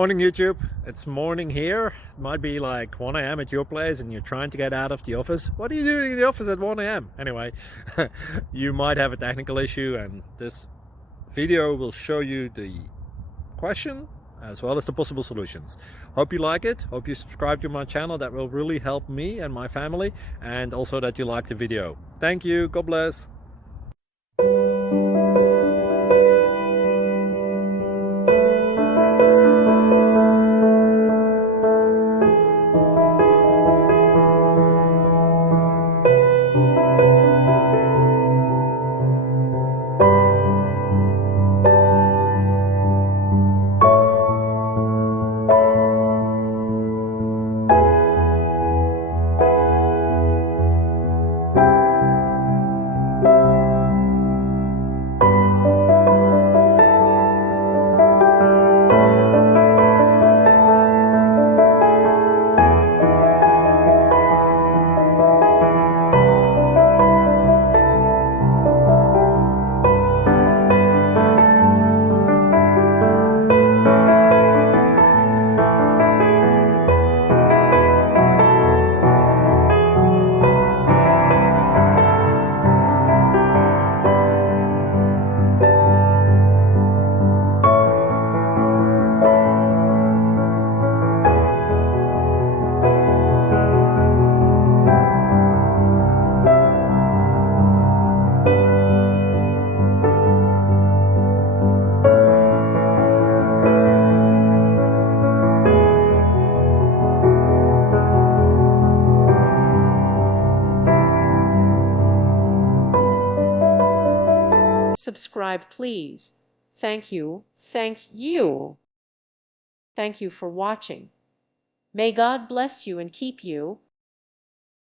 Morning YouTube, it's morning here. It might be like 1 a.m. at your place and you're trying to get out of the office. What are you doing in the office at 1 a.m.? Anyway, you might have a technical issue and this video will show you the question as well as the possible solutions. Hope you like it, hope you subscribe to my channel. That will really help me and my family, and also that you like the video. Thank you, God bless. Subscribe, please. Thank you. Thank you. Thank you for watching. May God bless you and keep you.